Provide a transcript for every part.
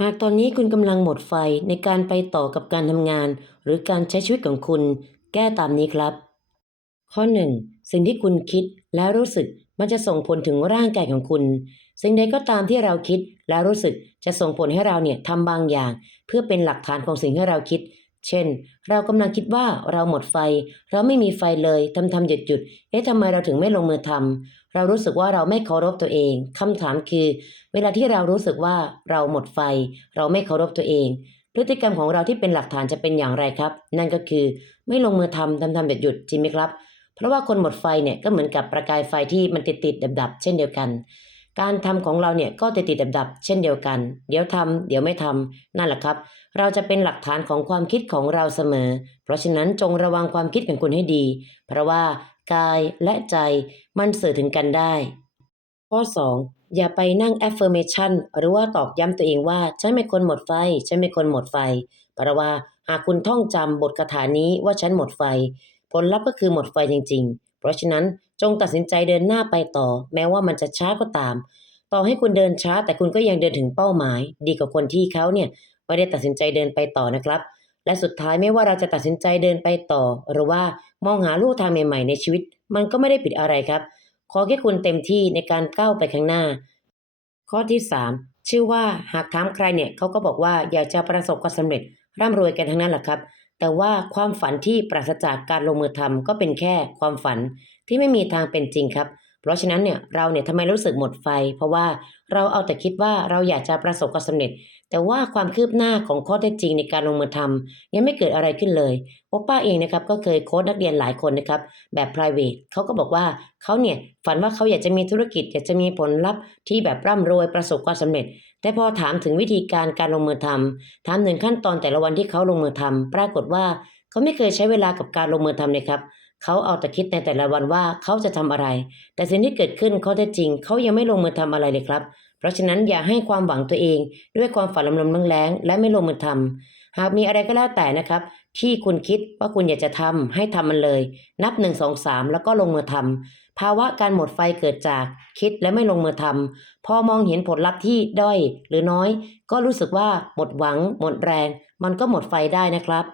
หากตอนนี้คุณกำลังหมดไฟในการไปต่อกับการทำงาน หรือการใช้ชีวิตของคุณ แก้ตามนี้ครับ ข้อ 1. สิ่งที่คุณคิดและรู้สึกมันจะส่งผลถึงร่างกายของคุณ สิ่งใดก็ตามที่เราคิดและรู้สึกจะส่งผลให้เราเนี่ยทำบางอย่าง เพื่อเป็นหลักฐานของสิ่งที่เราคิด เช่น เรากำลังคิดว่าเราหมดไฟ เราไม่มีไฟเลยทำทำหยุดหยุดเอ๊ะทำไมเราถึงไม่ลงมือทำเรารู้สึกว่าเราไม่เคารพตัวเองคำถามคือ เวลาที่เรารู้สึกว่าเราหมดไฟ เราไม่เคารพตัวเอง พฤติกรรมของเราที่เป็นหลักฐานจะเป็นอย่างไรครับ นั่นก็คือไม่ลงมือทำทำทำหยุดหยุดจริงไหมครับ เพราะว่าคนหมดไฟเนี่ยก็เหมือนกับประกายไฟที่มันติดติดดับดับๆเช่นเดียวกัน การทำของเราเนี่ยก็ติดติดดับดับเช่นเดียวกัน เดี๋ยวทำเดี๋ยวไม่ทำนั่นแหละครับ เราจะเป็นหลักฐานของความคิดของเราเสมอ เพราะฉะนั้นจงระวังความคิดของคุณให้ดี เพราะว่ากายและใจมันสื่อถึงกันได้ ข้อ 2 อย่าไปนั่ง affirmation หรือว่าตอกย้ำตัวเองว่าฉันเป็นคนหมดไฟ ฉันเป็นคนหมดไฟ เพราะว่าหากคุณท่องจำบทคาถานี้ว่าฉันหมดไฟ ผลลัพธ์ก็คือหมดไฟจริง ๆ เพราะฉะนั้น จงตัดสินใจเดินหน้าไปต่อ แม้ว่ามันจะช้าก็ตาม ต่อให้คุณเดินช้าแต่คุณก็ยังเดินถึงเป้าหมาย ดีกว่าคนที่เขาเนี่ยไม่ได้ตัดสินใจเดินไปต่อนะครับ และสุดท้ายไม่ว่าเราจะตัดสินใจเดินไปต่อ หรือว่ามองหาลู่ทางใหม่ ๆ ในชีวิต มันก็ไม่ได้ผิดอะไรครับ ขอแค่คุณเต็มที่ในการก้าวไปข้างหน้า ข้อที่ 3 ชื่อว่าหากถามใครเนี่ยเขาก็บอกว่าอยากจะประสบความสำเร็จร่ำรวยกันทั้งนั้นแหละครับแต่ว่าความฝันที่ปราศจากการลงมือทำก็เป็นแค่ความฝัน ที่ไม่มีทางเป็นจริงครับ เพราะฉะนั้นเนี่ยเราเนี่ยทำไมรู้สึกหมดไฟ เพราะว่าเราเอาแต่คิดว่าเราอยากจะประสบความสำเร็จ แต่ว่าความคืบหน้าของข้อเท็จจริงในการลงมือทำยังไม่เกิดอะไรขึ้นเลยโอป้าเองนะครับก็เคยโค้ชนักเรียนหลายคนนะครับแบบ private เขาก็บอกว่าเขาเนี่ยฝันว่าเขาอยากจะมีธุรกิจอยากจะมีผลลัพธ์ที่แบบร่ำรวยประสบความสำเร็จแต่พอถามถึงวิธีการการลงมือทำถามถึงขั้นตอนแต่ละวันที่เขาลงมือทำปรากฏว่าเขาไม่เคยใช้เวลากับการลงมือทำเลยครับ เขาเอาแต่คิดในแต่ละวันว่าเขาจะทำอะไร แต่สิ่งที่เกิดขึ้นเข้อเท็จริง เขายังไม่ลงมือทำอะไรเลยครับ เพราะฉะนั้นอย่าให้ความหวังตัวเอง ด้วยความฝันลมๆแรงๆและไม่ลงมือทำหากมีอะไรก็แล้วแต่นะครับ ที่คุณคิดว่าคุณอยากจะทำให้ทำมันเลย นับ1 2 3 แล้วก็ลงมือทำภาวะการหมดไฟเกิดจากคิดและไม่ลงมือทำพอมองเห็นผลลัพธ์ที่ด้อยหรือน้อย ก็รู้สึกว่าหมดหวัง หมดแรง มันก็หมดไฟได้นะครับ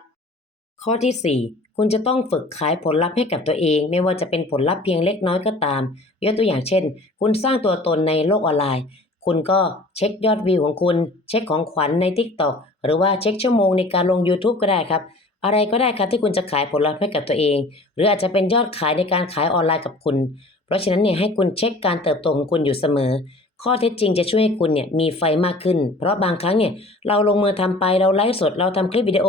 ข้อที่ 4 คุณจะต้องฝึกขายผลลัพธ์ให้กับตัวเอง ไม่ว่าจะเป็นผลลัพธ์เพียงเล็กน้อยก็ตาม ยกตัวอย่างเช่น คุณสร้างตัวตนในโลกออนไลน์ คุณก็เช็คยอดวิวของคุณ เช็คของขวัญใน TikTok หรือว่าเช็คชั่วโมงในการลง YouTube ก็ได้ครับอะไรก็ได้ครับที่คุณจะขายผลลัพธ์ให้กับตัวเอง หรืออาจจะเป็นยอดขายในการขายออนไลน์กับคุณ เพราะฉะนั้นเนี่ยให้คุณเช็คการเติบโตของคุณอยู่เสมอ ข้อเท็จจริงจะช่วยให้คุณเนี่ยมีไฟมากขึ้น เพราะบางครั้งเนี่ยเราลงมือทำไปเราไลฟ์สด เราทำคลิปวิดีโอ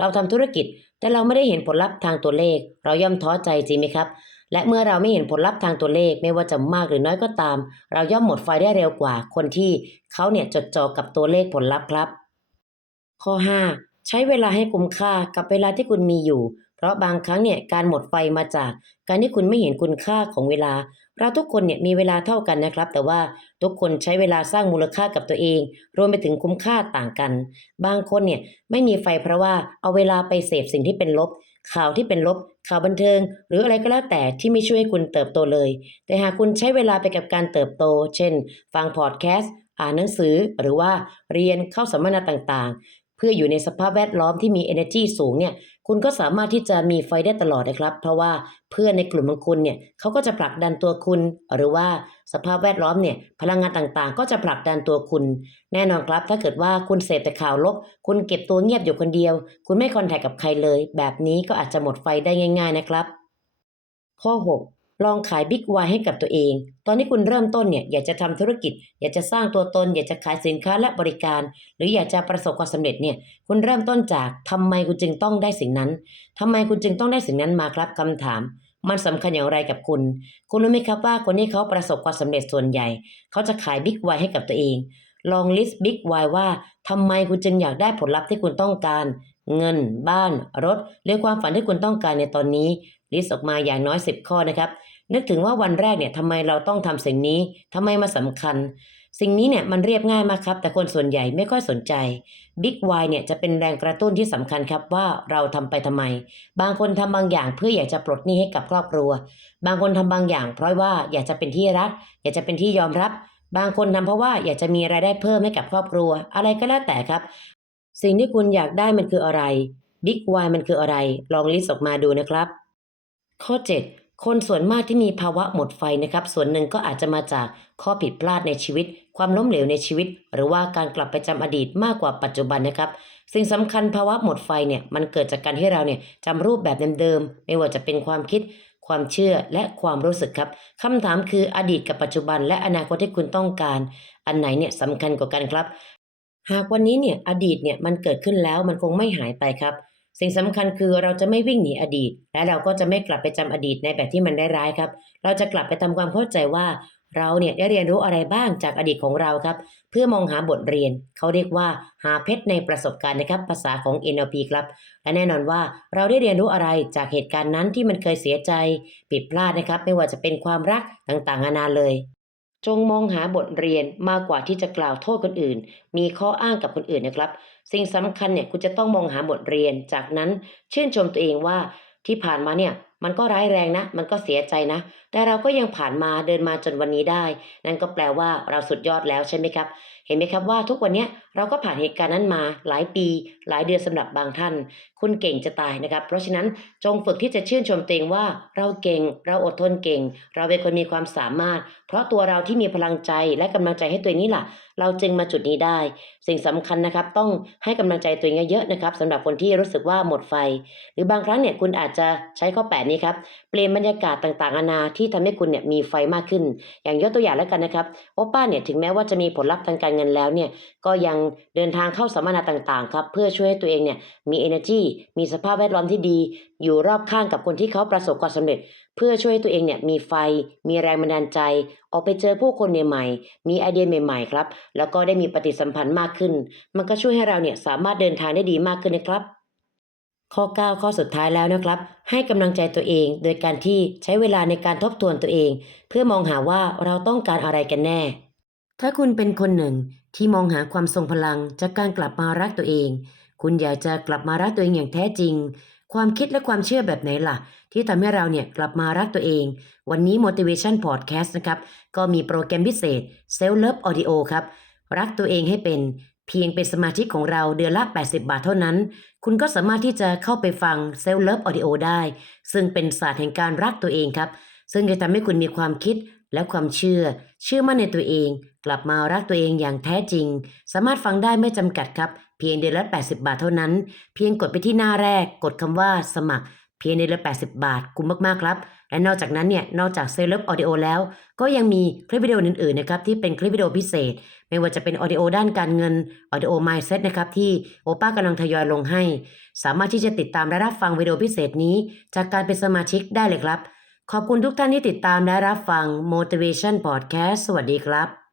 เราทำธุรกิจ แต่เราไม่ได้เห็นผลลัพธ์ทางตัวเลข เราย่อมท้อใจจริงไหมครับ และเมื่อเราไม่เห็นผลลัพธ์ทางตัวเลขไม่ว่าจะมากหรือน้อยก็ตาม เราย่อมหมดไฟได้เร็วกว่าคนที่เขาเนี่ยจดจ่อกับตัวเลขผลลัพธ์ครับ ข้อ 5 ใช้เวลาให้คุ้มค่ากับเวลาที่คุณมีอยู่ เพราะบางครั้งเนี่ยการหมดไฟมาจากการที่คุณไม่เห็นคุณค่าของเวลา เราทุกคนเนี่ยมีเวลาเท่ากันนะครับ แต่ว่าทุกคนใช้เวลาสร้างมูลค่ากับตัวเอง รวมไปถึงคุ้มค่าต่างกัน บางคนเนี่ยไม่มีไฟเพราะว่าเอาเวลาไปเสพสิ่งที่เป็นลบ ข่าวที่เป็นลบ ข่าวบันเทิง หรืออะไรก็แล้วแต่ที่ไม่ช่วยให้คุณเติบโตเลย แต่หากคุณใช้เวลาไปกับการเติบโต เช่น ฟังพอดแคสต์อ่านหนังสือหรือว่าเรียนเข้าสัมมนาต่างๆ เพื่ออยู่ในสภาพแวดล้อมที่มี energy สูงเนี่ย คุณก็สามารถที่จะมีไฟได้ตลอดนะครับ เพราะว่าเพื่อนในกลุ่มของคุณเนี่ยเขาก็จะผลักดันตัวคุณ หรือว่าสภาพแวดล้อมเนี่ยพลังงานต่างๆ ก็จะผลักดันตัวคุณ แน่นอนครับ ถ้าเกิดว่าคุณเสพแต่ข่าวลบ คุณเก็บตัวเงียบอยู่คนเดียว คุณไม่คอนแทคกับใครเลย แบบนี้ก็อาจจะหมดไฟได้ง่าย ๆนะครับ ข้อ 6 ลองขายบิ๊กไวให้กับตัวเอง ตอนที่คุณเริ่มต้นเนี่ยอยากจะทำธุรกิจ อยากจะสร้างตัวตน อยากจะขายสินค้าและบริการ หรืออยากจะประสบความสำเร็จเนี่ยคุณเริ่มต้นจากทำไมคุณจึงต้องได้สิ่งนั้นทำไมคุณจึงต้องได้สิ่งนั้นมาครับคำถาม มันสำคัญอย่างไรกับคุณ คุณรู้ไหมครับว่าคนที่เขาประสบความสำเร็จส่วนใหญ่ เขาจะขายบิ๊กไวให้กับตัวเอง ลองลิสต์บิ๊กไวว่าทำไมคุณจึงอยากได้ผลลัพธ์ที่คุณต้องการเงิน บ้าน รถหรือความฝันที่คุณต้องการในตอนนี้ลิสต์ออกมาอย่างน้อย 10 ข้อนะครับ นึกถึงว่าวันแรกเนี่ยทำไมเราต้องทำสิ่งนี้ทำไมมาสำคัญ สิ่งนี้เนี่ยมันเรียบง่ายมากครับ แต่คนส่วนใหญ่ไม่ค่อยสนใจ Big Y เนี่ยจะเป็นแรงกระตุ้นที่สำคัญครับว่าเราทำไปทำไม บางคนทำบางอย่างเพื่ออยากจะปลดหนี้ให้กับครอบครัว บางคนทำบางอย่าง เพราะว่าอยากจะเป็นที่รัก อยากจะเป็นที่ยอมรับบางคนทำเพราะว่าอยากจะมีรายได้เพิ่มให้กับครอบครัว อะไรก็แล้วแต่ครับ สิ่งที่คุณอยากได้มันคืออะไร Big Why มันคืออะไร ลองลิสต์ออกมาดูนะครับ ข้อ 7 คนส่วนมากที่มีภาวะหมดไฟนะครับ ส่วนหนึ่งก็อาจจะมาจากข้อผิดพลาดในชีวิต ความล้มเหลวในชีวิต หรือว่าการกลับไปจำอดีตมากกว่าปัจจุบันนะครับ สิ่งสำคัญภาวะหมดไฟเนี่ยมันเกิดจากการที่เราเนี่ยจำรูปแบบเดิมๆ ไม่ว่าจะเป็นความคิดความเชื่อและความรู้สึกครับคำถามคืออดีตกับปัจจุบัน และอนาคตที่คุณต้องการ อันไหนเนี่ยสำคัญกว่ากันครับ หากวันนี้เนี่ยอดีตเนี่ยมันเกิดขึ้นแล้วมันคงไม่หายไปครับ สิ่งสำคัญคือเราจะไม่วิ่งหนีอดีต และเราก็จะไม่กลับไปจำอดีตในแบบที่มันได้ร้ายครับ เราจะกลับไปทำความเข้าใจว่าเราเนี่ยได้เรียนรู้อะไรบ้างจากอดีตของเราครับ เพื่อมองหาบทเรียน เขาเรียกว่าหาเพชรในประสบการณ์นะครับ ภาษาของ NLP ครับ และแน่นอนว่าเราได้เรียนรู้อะไรจากเหตุการณ์นั้นที่มันเคยเสียใจผิดพลาดนะครับ ไม่ว่าจะเป็นความรักต่างๆนานาเลย จงมองหาบทเรียนมากกว่าที่จะกล่าวโทษคนอื่น มีข้ออ้างกับคนอื่นนะครับ สิ่งสำคัญเนี่ยคุณจะต้องมองหาบทเรียน จากนั้นชื่นชมตัวเองว่าที่ผ่านมาเนี่ยมันก็ร้ายแรงนะ มันก็เสียใจนะ แต่เราก็ยังผ่านมาเดินมาจนวันนี้ได้ นั่นก็แปลว่าเราสุดยอดแล้วใช่ไหมครับ เห็นไหมครับว่าทุกวันนี้เราก็ผ่านเหตุการณ์นั้นมาหลายปี หลายเดือนสำหรับบางท่าน คุณเก่งจะตายนะครับ เพราะฉะนั้นจงฝึกที่จะชื่นชมตัวเองว่าเราเก่ง เราอดทนเก่ง เราเป็นคนมีความสามารถ เพราะตัวเราที่มีพลังใจและกำลังใจให้ตัวเองนี่แหละเราจึงมาจุดนี้ได้ สิ่งสำคัญนะครับต้องให้กำลังใจตัวเองเยอะๆนะครับสำหรับคนที่รู้สึกว่าหมดไฟ หรือบางครั้งเนี่ยคุณอาจจะใช้ข้อแปดนี้ครับเปลี่ยนบรรยากาศต่างๆนานาที่ทำให้คุณเนี่ยมีไฟมากขึ้น อย่างยกตัวอย่างแล้วกันนะครับโอป้าเนี่ยถึงแม้ว่าจะมีผลลัพธ์ทางการเงินแล้วเนี่ยก็ยังเดินทางเข้าสัมมนาต่างๆครับเพื่อช่วยให้ตัวเองเนี่ยมี energy มีสภาพแวดล้อมที่ดี อยู่รอบข้างกับคนที่เขาประสบความสำเร็จ เพื่อช่วยให้ตัวเองเนี่ยมีไฟ มีแรงบันดาลใจ ออกไปเจอผู้คนใหม่ๆ มีไอเดียใหม่ๆครับแล้วก็ได้มีปฏิสัมพันธ์มากขึ้น มันก็ช่วยให้เราเนี่ยสามารถเดินทางได้ดีมากขึ้นนะครับข้อ 9 ข้อสุดท้ายแล้วนะครับ ให้กำลังใจตัวเอง โดยการที่ใช้เวลาในการทบทวนตัวเอง เพื่อมองหาว่าเราต้องการอะไรกันแน่ ถ้าคุณเป็นคนหนึ่งที่มองหาความทรงพลังจากการกลับมารักตัวเอง คุณอยากจะกลับมารักตัวเองอย่างแท้จริง ความคิดและความเชื่อแบบไหนล่ะ ที่ทำให้เราเนี่ยกลับมารักตัวเอง วันนี้ motivation podcast นะครับ ก็มีโปรแกรมพิเศษ self love audio ครับ รักตัวเองให้เป็นเพียงเป็นสมาชิกของเราเดือนละ 80 บาทเท่านั้น คุณก็สามารถที่จะเข้าไปฟัง self love audio ได้ ซึ่งเป็นศาสตร์แห่งการรักตัวเองครับ ซึ่งจะทำให้คุณมีความคิดและความเชื่อ เชื่อมั่นในตัวเอง กลับมารักตัวเองอย่างแท้จริง สามารถฟังได้ไม่จำกัดครับ เพียงเดือนละ 80 บาทเท่านั้น เพียงกดไปที่หน้าแรก กดคำว่าสมัคร เพียงเดือนละ 80 บาท คุ้มมากๆครับ และนอกจากนั้นเนี่ย นอกจากเซเลบออดิโอแล้ว ก็ยังมีคลิปวิดีโออื่นๆนะครับที่เป็นคลิปวิดีโอพิเศษ ไม่ว่าจะเป็นออดิโอด้านการเงินออดิโอไมซ์เซ็ตนะครับที่โอป้ากำลังทยอยลงให้ สามารถที่จะติดตามและรับฟังวิดีโอพิเศษนี้ จากการเป็นสมาชิกได้เลยครับ ขอบคุณทุกท่านที่ติดตามและรับฟัง Motivation Podcast สวัสดีครับ